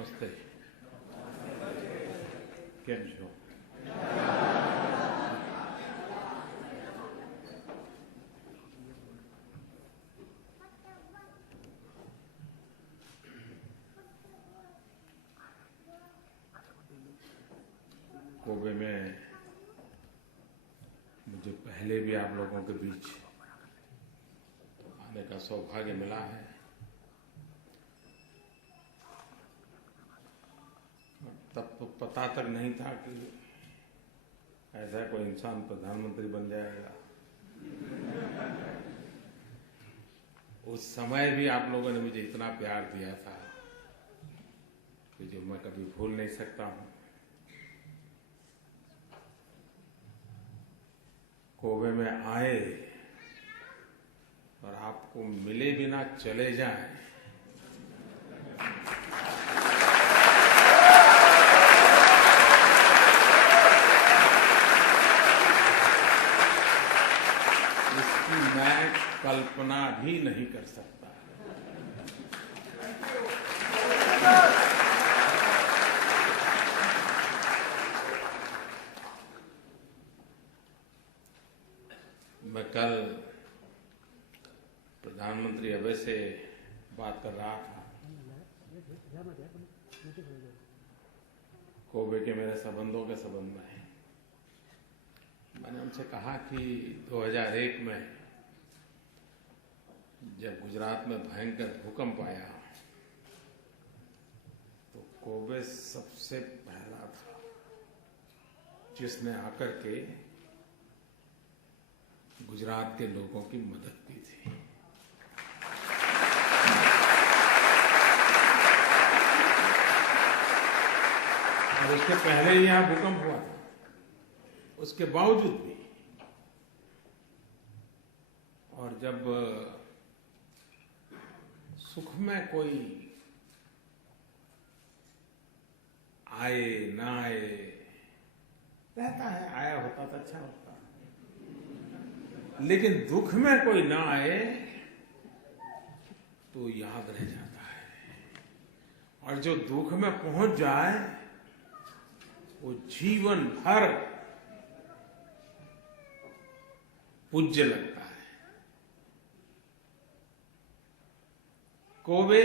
નમસ્તે. કેમ છો? कोबे में मुझे पहले भी आप लोगों के बीच आने का सौभाग्य मिला है. तब तो पता तक नहीं था कि ऐसा कोई इंसान प्रधानमंत्री बन जाएगा. उस समय भी आप लोगों ने मुझे इतना प्यार दिया था कि जो मैं कभी भूल नहीं सकता हूं. कोबे में आए और आपको मिले बिना चले जाएं, इसकी मैं कल्पना भी नहीं कर सकता. मैं कल प्रधानमंत्री अभय से बात कर रहा था. कोबे के मेरे संबंधों के संबंध में मैंने उनसे कहा कि 2001 में जब गुजरात में भयंकर भूकंप आया तो कोबे सबसे पहला था जिसने आकर के गुजरात के लोगों की मदद की थी. और उसके पहले ही यहां भूकंप हुआ था. उसके बावजूद भी और जब सुख में कोई आए ना आए रहता है, आया होता तो अच्छा होता, लेकिन दुख में कोई ना आए तो याद रह जाता है. और जो दुख में पहुंच जाए वो जीवन भर पूज्य लगता है. कोबे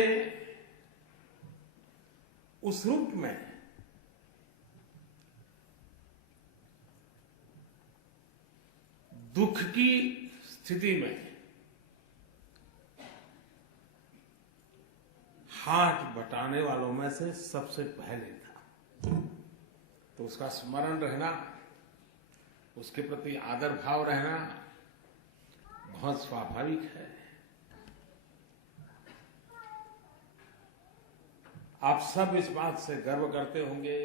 उस रूप में दुख की स्थिति में हाथ बटाने वालों में से सबसे पहले था. तो उसका स्मरण रहना, उसके प्रति आदर भाव रहना बहुत स्वाभाविक है. आप सब इस बात से गर्व करते होंगे.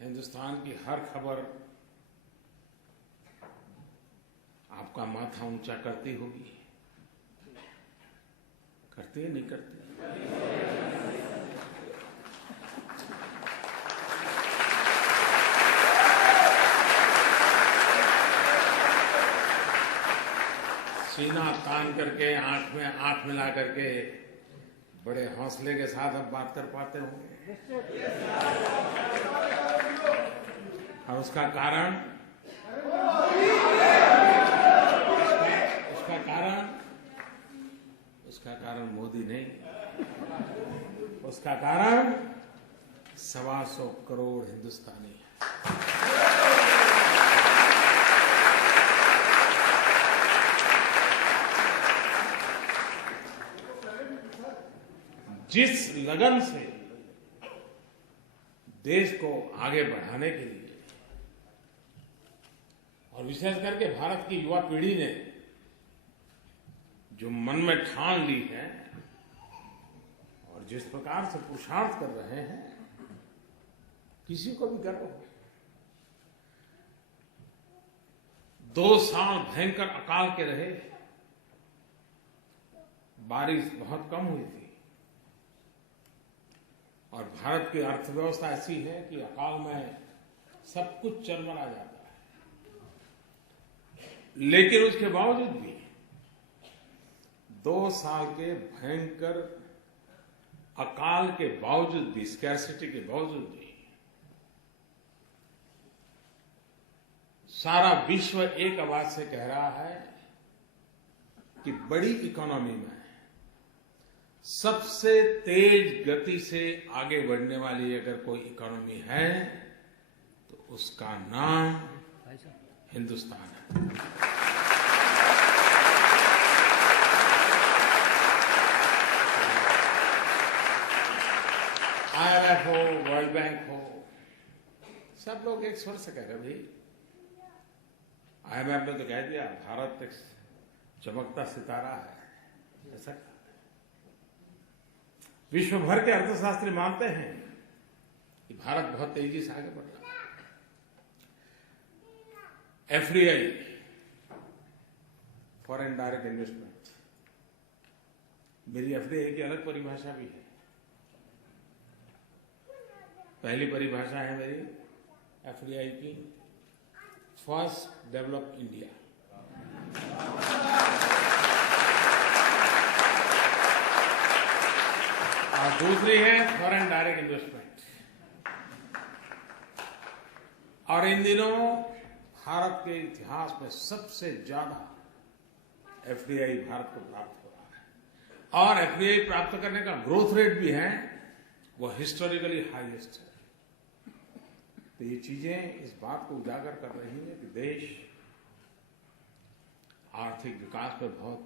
हिंदुस्तान की हर खबर आपका माथा ऊंचा करती होगी. करती है नहीं करती? सीना तान करके आंख में आंख मिला करके बड़े हौसले के साथ अब बात कर पाते होंगे. और उसका कारण मोदी नहीं, उसका कारण 125 करोड़ हिंदुस्तानी है. जिस लगन से देश को आगे बढ़ाने के लिए और विशेष करके भारत की युवा पीढ़ी ने जो मन में ठान ली है और जिस प्रकार से पुरुषार्थ कर रहे हैं, किसी को भी गर्व हो. 2 साल भयंकर अकाल के रहे. बारिश बहुत कम हुई थी और भारत की अर्थव्यवस्था ऐसी है कि अकाल में सब कुछ चरमरा जाता है. लेकिन उसके बावजूद भी 2 साल के भयंकर अकाल के बावजूद भी, स्कैर्सिटी के बावजूद भी सारा विश्व एक आवाज से कह रहा है कि बड़ी इकोनॉमी में सबसे तेज गति से आगे बढ़ने वाली अगर कोई इकोनॉमी है तो उसका नाम हिंदुस्तान है। IMF हो, वर्ल्ड बैंक हो, सब लोग एक स्वर से कह रहे भाई, IMF ने तो कह दिया भारत एक चमकता सितारा है, ऐसा विश्व भर के अर्थशास्त्री मानते हैं कि भारत बहुत तेजी से आगे बढ़ रहा है। FDI, फॉरेन डायरेक्ट इन्वेस्टमेंट, मेरी FDI की अलग परिभाषा भी है। पहली परिभाषा है मेरी FDI की, फर्स्ट डेवलप इंडिया। और दूसरी है फॉरेन डायरेक्ट इन्वेस्टमेंट। और इन दिनों भारत के इतिहास में सबसे ज्यादा FDI भारत को प्राप्त हो रहा है, और FDI प्राप्त करने का ग्रोथ रेट भी है, वो हिस्टोरिकली हाईएस्ट है। तो ये चीजें इस बात को उजागर कर रही है कि देश आर्थिक विकास में बहुत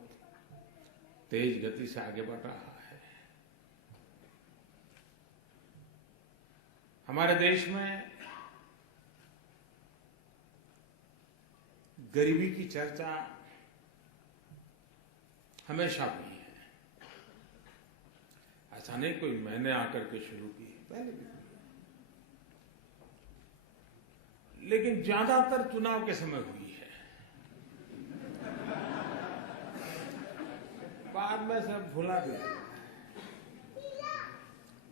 तेज गति से आगे बढ़ रहा है। हमारे देश में गरीबी की चर्चा हमेशा हुई है, ऐसा नहीं कोई मैंने आकर के शुरू की, पहले भी। लेकिन ज्यादातर चुनाव के समय हुई है, बाद में सब भुला दिया।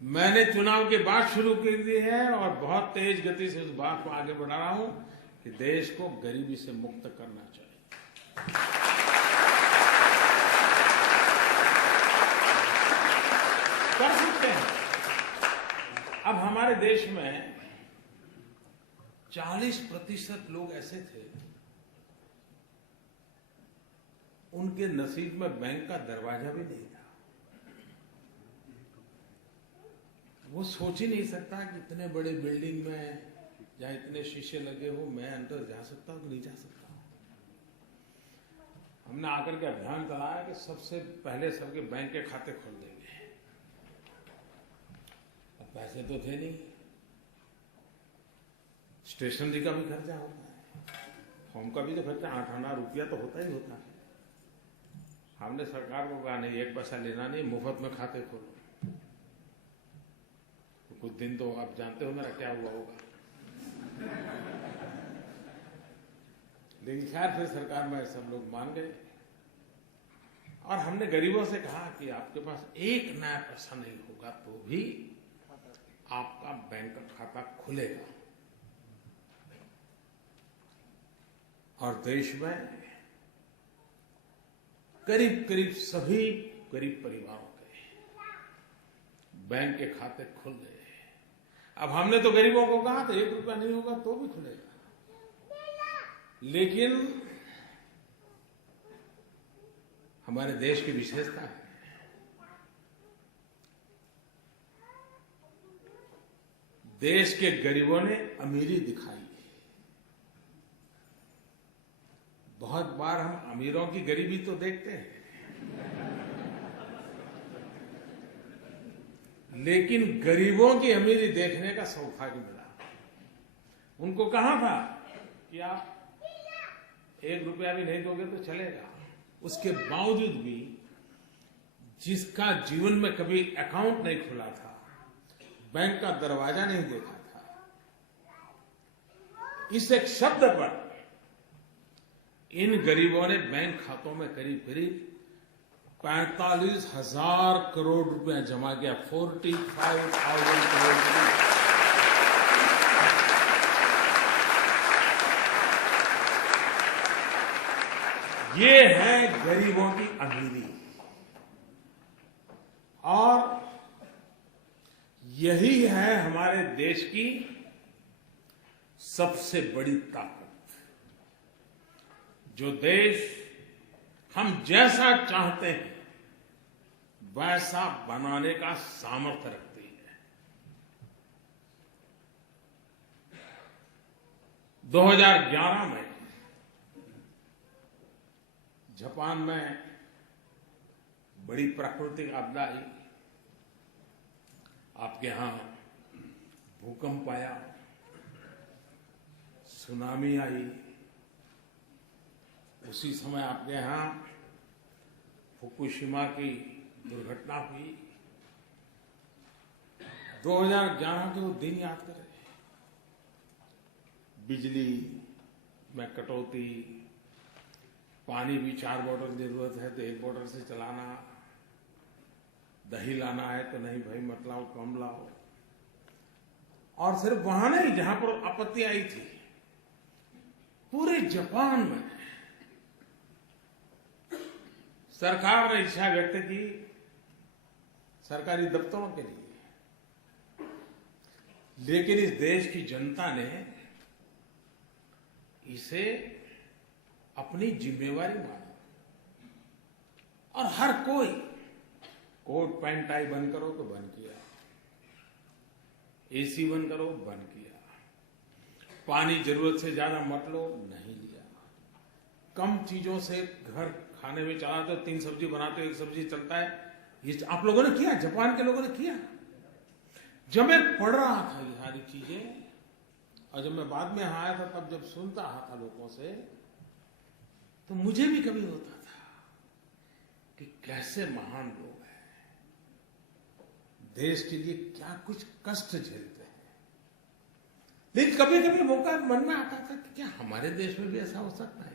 मैंने चुनाव के बाद शुरू कर दी है और बहुत तेज गति से उस बात को आगे बढ़ा रहा हूं कि देश को गरीबी से मुक्त करना चाहिए। कर सकते हैं। अब हमारे देश में 40% लोग ऐसे थे, उनके नसीब में बैंक का दरवाजा भी नहीं था। वो सोच ही नहीं सकता कि इतने बड़े बिल्डिंग में जहां इतने शीशे लगे हो, मैं अंदर जा सकता हूं कि नहीं जा सकता। हमने आकर के अभियान चलाया कि सबसे पहले सबके बैंक के खाते खोल देंगे। अब पैसे तो थे नहीं, स्टेशनरी का भी खर्चा होता है, फॉर्म का भी तो खर्चा 8 आना रुपया तो होता ही होता है। हमने सरकार को कहा नहीं, 1 पैसा लेना नहीं, मुफ्त में खाते खोलो। तो कुछ दिन तो आप जानते हो मेरा क्या हुआ होगा, लेकिन खैर फिर सरकार में सब लोग मान गए। और हमने गरीबों से कहा कि आपके पास 1 नया पैसा नहीं होगा तो भी आपका बैंक का खाता खुलेगा। और देश में करीब करीब सभी गरीब परिवारों के बैंक के खाते खुल गए। अब हमने तो गरीबों को कहा था 1 रुपया नहीं होगा तो भी खुलेगा, लेकिन हमारे देश की विशेषता है, देश के गरीबों ने अमीरी दिखाई। बहुत बार हम अमीरों की गरीबी तो देखते हैं, लेकिन गरीबों की अमीरी देखने का सौभाग्य मिला। उनको कहा था कि आप 1 रुपया भी नहीं दोगे तो चलेगा। उसके बावजूद भी जिसका जीवन में कभी अकाउंट नहीं खुला था, बैंक का दरवाजा नहीं देखा था, इस एक शब्द पर इन गरीबों ने बैंक खातों में करीब करीब 45,000 करोड़ रुपया जमा किया। 45,000 करोड़ रुपया। ये है गरीबों की अमीरी। और यही है हमारे देश की सबसे बड़ी ताकत। जो देश हम जैसा चाहते हैं वैसा बनाने का सामर्थ्य रखती है। 2011 में जापान में बड़ी प्राकृतिक आपदा आई। आपके यहां भूकंप आया, सुनामी आई। उसी समय आपके यहां फुकुशिमा की दुर्घटना हुई। 2011 के वो दिन याद करें। बिजली में कटौती, पानी भी 4 बोतल की जरूरत है तो 1 बोतल से चलाना, दही लाना है तो नहीं भाई मत लाओ, कम लाओ। और सिर्फ वहां नहीं जहां पर आपत्ति आई थी, पूरे जापान में सरकार ने इच्छा व्यक्त की सरकारी दफ्तरों के लिए, लेकिन इस देश की जनता ने इसे अपनी जिम्मेवारी मानी और हर कोई कोट पैंट टाई बंद करो तो बंद किया, एसी बंद करो बंद किया, पानी जरूरत से ज्यादा मत लो नहीं लिया, कम चीजों से घर खाने में चला तो 3 सब्जी बनाते हो 1 सब्जी चलता है। ये आप लोगों ने किया, जापान के लोगों ने किया। जब मैं पढ़ रहा था ये सारी चीजें और जब मैं बाद में यहां आया था तब जब सुनता रहा था लोगों से तो मुझे भी कभी होता था कि कैसे महान लोग हैं, देश के लिए क्या कुछ कष्ट झेलते हैं। लेकिन कभी कभी मौका मन में आता था कि क्या हमारे देश में भी ऐसा हो सकता है,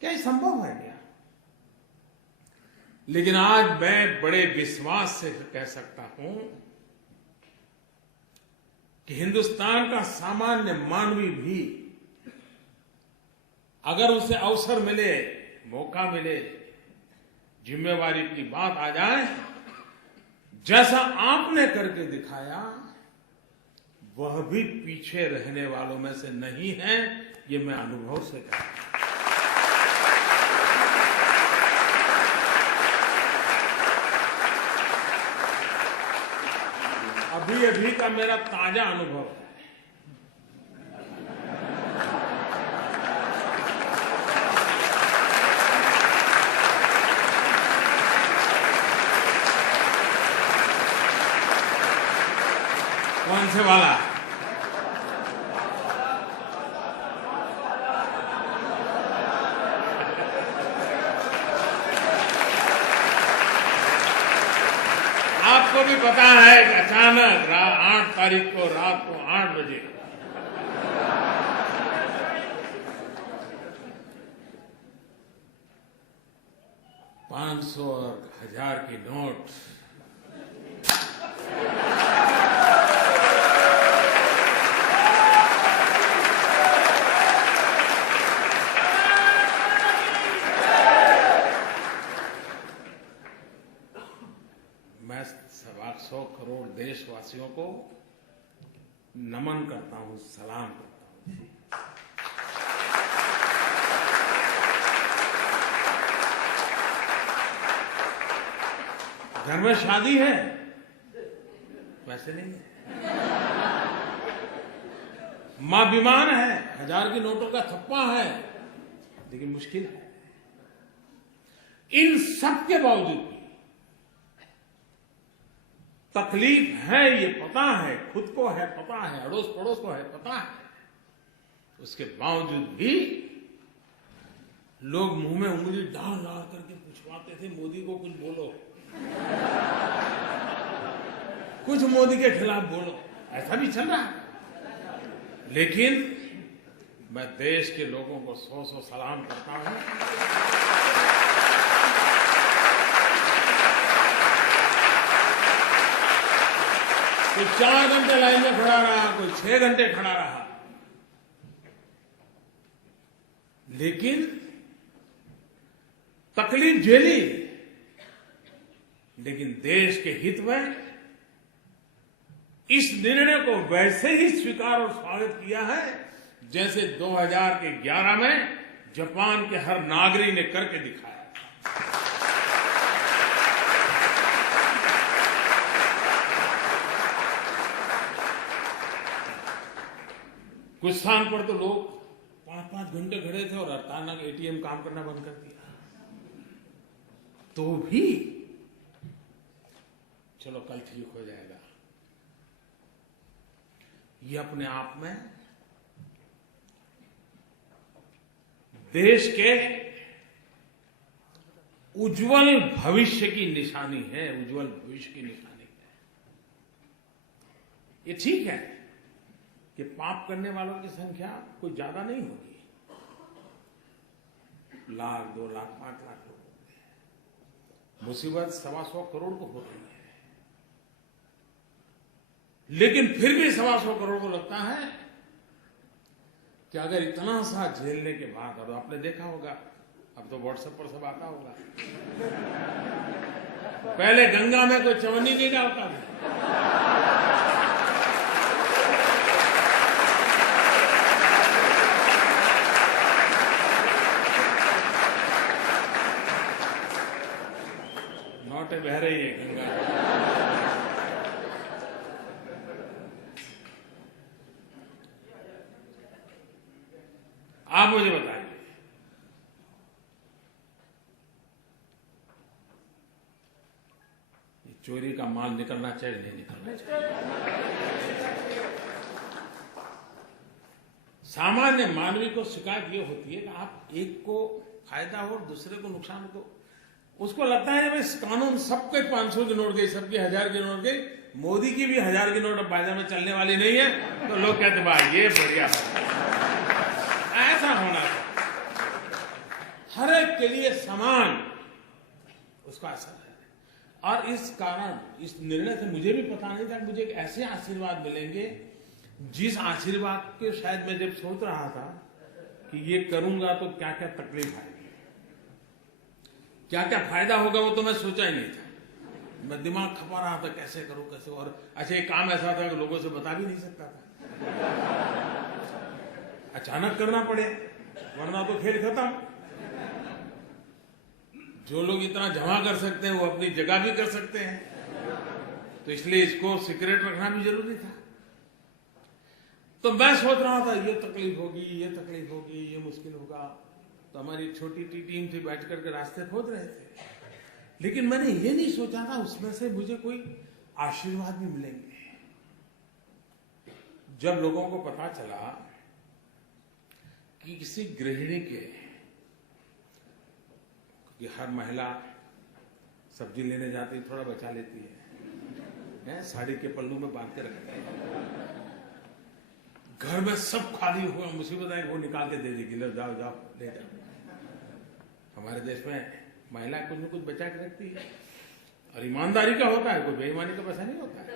क्या ये संभव है क्या? लेकिन आज मैं बड़े विश्वास से कह सकता हूं कि हिंदुस्तान का सामान्य मानवी भी अगर उसे अवसर मिले, मौका मिले, जिम्मेवारी की बात आ जाए, जैसा आपने करके दिखाया, वह भी पीछे रहने वालों में से नहीं है। ये मैं अनुभव से कहता हूं। अभी अभी का मेरा ताजा अनुभव है। कौन से वाला? आपको भी पता है कि अचानक 8 तारीख को रात को 8 बजे $500 और 1000 की नोट मैं 125 करोड़ देशवासियों को नमन करता हूं, सलाम करता हूं। घर में शादी है वैसे नहीं है, मां बीमार है, 1000 की नोटों का थप्पा है, लेकिन मुश्किल है। इन सब के बावजूद भी तकलीफ है, ये पता है, खुद को है पता है, अड़ोस पड़ोस को है पता है, उसके बावजूद भी लोग मुंह में उंगली डाल डाल करके पूछवाते थे मोदी को कुछ बोलो, कुछ मोदी के खिलाफ बोलो। ऐसा भी चल रहा है। लेकिन मैं देश के लोगों को 100 सलाम करता हूं। कोई 4 घंटे लाइन में खड़ा रहा, कोई 6 घंटे खड़ा रहा, लेकिन तकलीफ झेली, लेकिन देश के हित में इस निर्णय को वैसे ही स्वीकार और स्वागत किया है जैसे 2011 में जापान के हर नागरिक ने करके दिखाया। कुछ स्थान पर तो लोग 5-5 घंटे खड़े थे और अचानक एटीएम काम करना बंद कर दिया, तो भी चलो कल ठीक हो जाएगा। ये अपने आप में देश के उज्जवल भविष्य की निशानी है, उज्जवल भविष्य की निशानी है। ये ठीक है कि पाप करने वालों की संख्या कोई ज्यादा नहीं होगी, 1 लाख, 2 लाख, 5 लाख लोग होते हैं। मुसीबत 125 करोड़ को हो रही है, लेकिन फिर भी 125 करोड़ को लगता है कि अगर इतना सा झेलने के बाद, और आपने देखा होगा, अब तो व्हाट्सएप पर सब आता होगा, पहले गंगा में कोई चवन्नी नहीं डालता था, नौटे बह रही है गंगा। आप मुझे बताइए, चोरी का माल निकलना चाहिए नहीं निकलना चाहिए? सामान्य मानवी को शिकायत ये होती है कि आप एक को फायदा हो और दूसरे को नुकसान हो, उसको लगता है भाई कानून सबके 500 की नोट गई, सबकी 1000 की नोट गई, मोदी की भी 1000 की नोट अब बाजार में चलने वाली नहीं है, तो लोग कहते भाई ये बढ़िया है। ऐसा होना चाहिए, हर एक के लिए समान उसका असर है। और इस कारण, इस निर्णय से मुझे भी पता नहीं था कि मुझे ऐसे आशीर्वाद मिलेंगे, जिस आशीर्वाद के शायद मैं जब सोच रहा था कि ये करूंगा तो क्या क्या तकलीफ आएगी, क्या क्या फायदा होगा, वो तो मैं सोचा ही नहीं था। मैं दिमाग खपा रहा था कैसे करूं कैसे, और अच्छा ये काम ऐसा था कि लोगों से बता भी नहीं सकता था, अचानक करना पड़े वरना तो खेल खत्म। जो लोग इतना जमा कर सकते हैं वो अपनी जगह भी कर सकते हैं, तो इसलिए इसको सीक्रेट रखना भी जरूरी था। तो मैं सोच रहा था ये तकलीफ होगी, ये तकलीफ होगी, ये मुश्किल होगा, तो हमारी छोटी सी टीम थी, बैठ करके रास्ते खोद रहे थे, लेकिन मैंने ये नहीं सोचा था उसमें से मुझे कोई आशीर्वाद भी मिलेंगे। जब लोगों को पता चला कि किसी गृहिणी के, कि हर महिला सब्जी लेने जाती थोड़ा बचा लेती है, साड़ी के पल्लू में बांध के रखती है, घर में सब खाली हुआ, मुसीबत आई वो निकाल के दे देगी, लो जाओ जाओ ले जाओ। हमारे देश में महिला कुछ न कुछ बचा के रखती है, और ईमानदारी का होता है, कोई बेईमानी का पैसा नहीं होता है।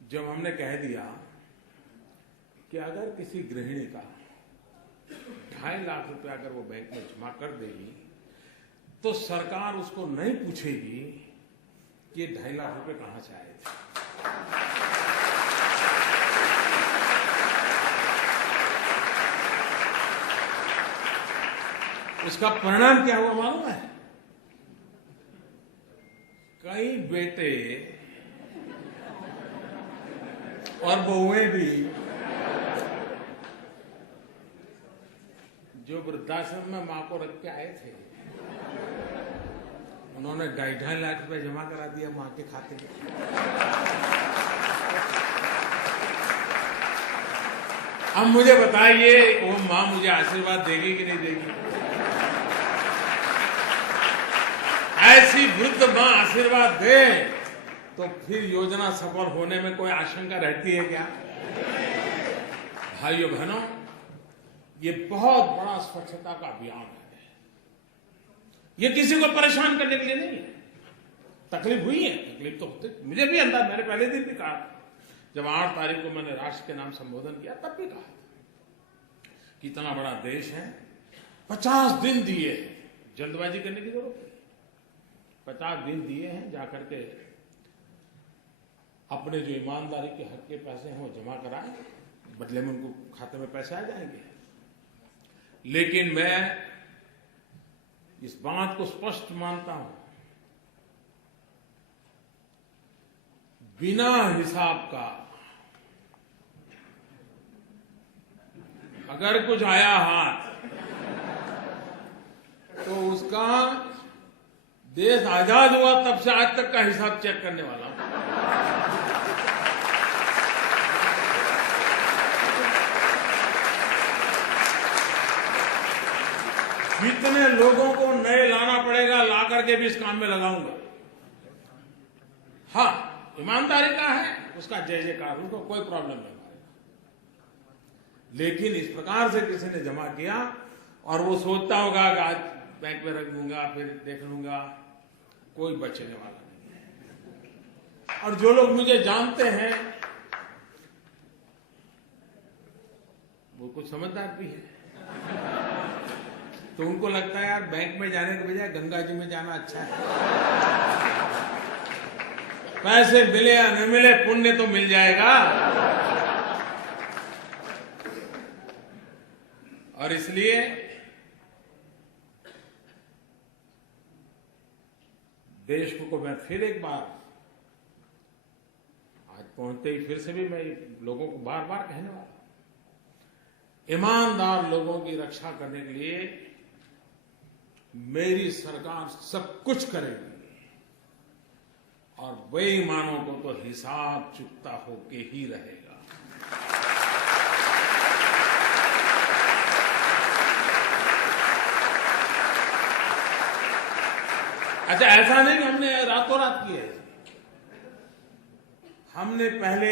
जब हमने कह दिया कि अगर किसी गृहिणी का 2.5 लाख रुपया अगर वो बैंक में जमा कर देगी तो सरकार उसको नहीं पूछेगी कि ये 2.5 लाख रुपए कहां से आए थे। उसका परिणाम क्या हुआ मालूम है? कई बेटे और बहुएं भी जो वृद्धाश्रम में मां को रख के आए थे, उन्होंने 2.5 लाख रुपए जमा करा दिया मां के खाते में। अब मुझे बताइए वो मां मुझे आशीर्वाद देगी कि नहीं देगी? ऐसी वृद्ध मां आशीर्वाद दे तो फिर योजना सफल होने में कोई आशंका रहती है क्या? भाइयों बहनों, ये बहुत बड़ा स्वच्छता का अभियान है। ये किसी को परेशान करने के लिए नहीं है। तकलीफ हुई है, तकलीफ तो होती, मुझे भी अंदाज, मैंने पहले दिन भी कहा, जब 8 तारीख को मैंने राष्ट्र के नाम संबोधन किया तब भी कहा कि इतना बड़ा देश है, 50 दिन दिए हैं, जल्दबाजी करने की जरूरत नहीं, 50 दिन दिए हैं, जाकर के अपने जो ईमानदारी के हक के पैसे हैं वो जमा कराएं, बदले में उनको खाते में पैसे आ जाएंगे। लेकिन मैं इस बात को स्पष्ट मानता हूं, बिना हिसाब का अगर कुछ आया हाथ तो उसका देश आजाद हुआ तब से आज तक का हिसाब चेक करने वाला हूं। जितने लोगों को नए लाना पड़ेगा ला करके भी इस काम में लगाऊंगा। हाँ, ईमानदारी का है, उसका जय जयकार, उसको कोई प्रॉब्लम नहीं। लेकिन इस प्रकार से किसी ने जमा किया और वो सोचता होगा कि आज बैंक में रख दूंगा फिर देख लूंगा, कोई बचने वाला नहीं है। और जो लोग मुझे जानते हैं वो कुछ समझदार भी है, तो उनको लगता है यार बैंक में जाने के बजाय गंगा जी में जाना अच्छा है। पैसे मिले या न मिले, पुण्य तो मिल जाएगा। और इसलिए देश को मैं फिर एक बार, आज पहुंचते ही फिर से भी मैं लोगों को बार बार कहने वाला, ईमानदार लोगों की रक्षा करने के लिए मेरी सरकार सब कुछ करेगी और बेईमानों को तो हिसाब चुकता होके ही रहेगा। अच्छा, ऐसा नहीं कि हमने रातों रात किया है। हमने पहले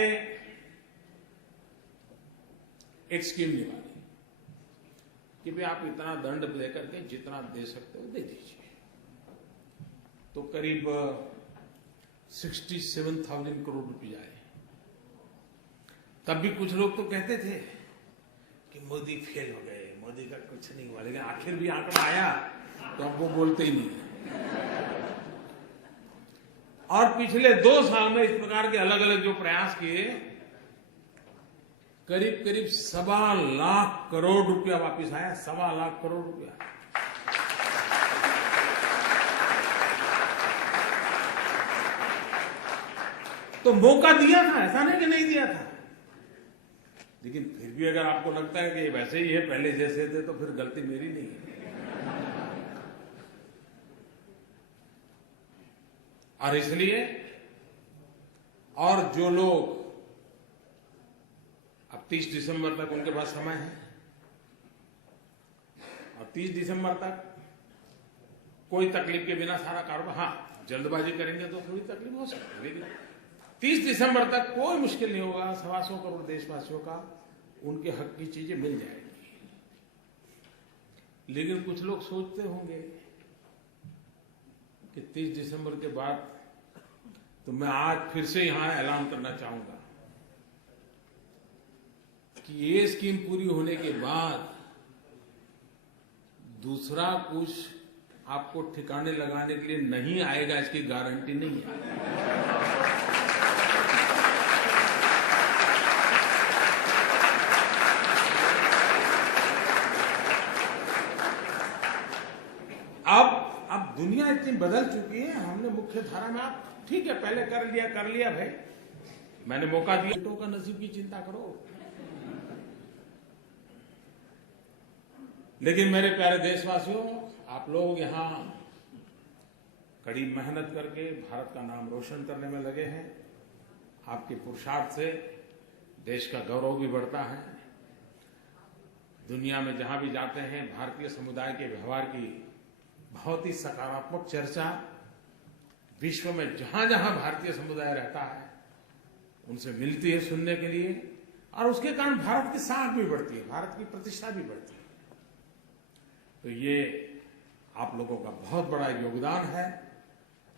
एक स्कीम निकाली कि भाई आप इतना दंड देकर के जितना दे सकते हो दे दीजिए। तो करीब 67,000 करोड़ रुपए आए। तब भी कुछ लोग तो कहते थे कि मोदी फेल हो गए, मोदी का कुछ नहीं हुआ, लेकिन आखिर भी आंकड़ा आया तो अब वो बोलते ही नहीं। और पिछले 2 साल में इस प्रकार के अलग अलग जो प्रयास किए, करीब करीब 1.25 लाख करोड़ रुपया वापस आया। 1.25 लाख करोड़ रुपया। तो मौका दिया था, ऐसा नहीं कि नहीं दिया था। लेकिन फिर भी अगर आपको लगता है कि वैसे ही है पहले जैसे थे, तो फिर गलती मेरी नहीं है। और इसलिए, और जो लोग अब 30 दिसंबर तक उनके पास समय है, और 30 दिसंबर तक कोई तकलीफ के बिना सारा कारोबार, हाँ जल्दबाजी करेंगे तो थोड़ी तकलीफ हो सकती है, लेकिन 30 दिसंबर तक कोई मुश्किल नहीं होगा। 125 करोड़ देशवासियों का उनके हक की चीजें मिल जाएंगी। लेकिन कुछ लोग सोचते होंगे कि 30 दिसंबर के बाद, तो मैं आज फिर से यहां ऐलान करना चाहूंगा कि ये स्कीम पूरी होने के बाद दूसरा कुछ आपको ठिकाने लगाने के लिए नहीं आएगा, इसकी गारंटी नहीं है। अब दुनिया इतनी बदल चुकी है, हमने मुख्य धारा में, आप ठीक है पहले कर लिया भाई, मैंने मौका दिया, बेटों का नसीब की चिंता करो। लेकिन मेरे प्यारे देशवासियों, आप लोग यहां कड़ी मेहनत करके भारत का नाम रोशन करने में लगे हैं। आपके पुरुषार्थ से देश का गौरव भी बढ़ता है। दुनिया में जहां भी जाते हैं, भारतीय समुदाय के व्यवहार की बहुत ही सकारात्मक चर्चा विश्व में जहां जहां भारतीय समुदाय रहता है उनसे मिलती है सुनने के लिए, और उसके कारण भारत की साख भी बढ़ती है, भारत की प्रतिष्ठा भी बढ़ती है। तो ये आप लोगों का बहुत बड़ा योगदान है।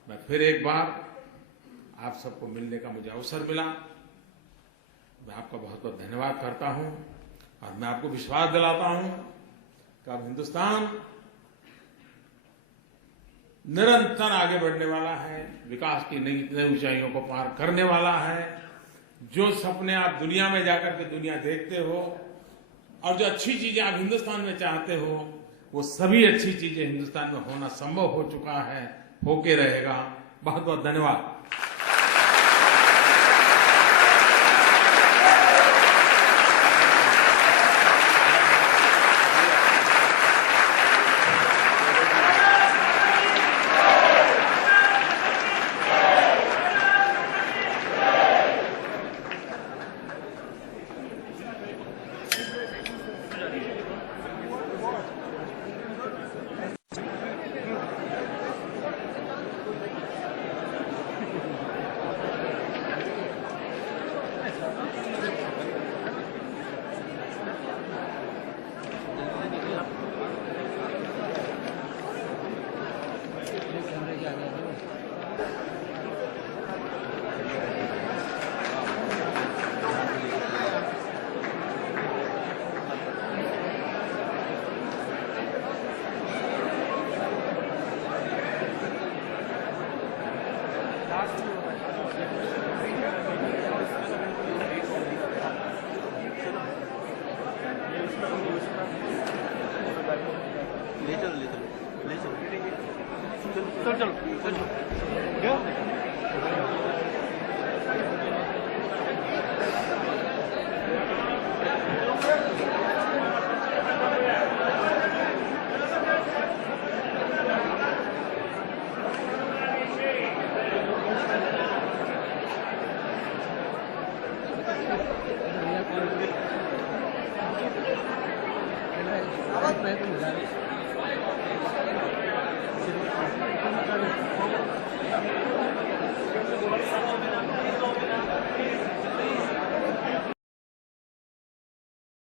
मैं फिर एक बार आप सबको मिलने का मुझे अवसर मिला, मैं आपका बहुत बहुत धन्यवाद करता हूं, और मैं आपको विश्वास दिलाता हूं कि अब हिंदुस्तान निरंतर आगे बढ़ने वाला है, विकास की नई नई ऊंचाइयों को पार करने वाला है। जो सपने आप दुनिया में जाकर के दुनिया देखते हो और जो अच्छी चीजें आप हिंदुस्तान में चाहते हो, वो सभी अच्छी चीजें हिंदुस्तान में होना संभव हो चुका है, होके रहेगा। बहुत बहुत धन्यवाद। आवाज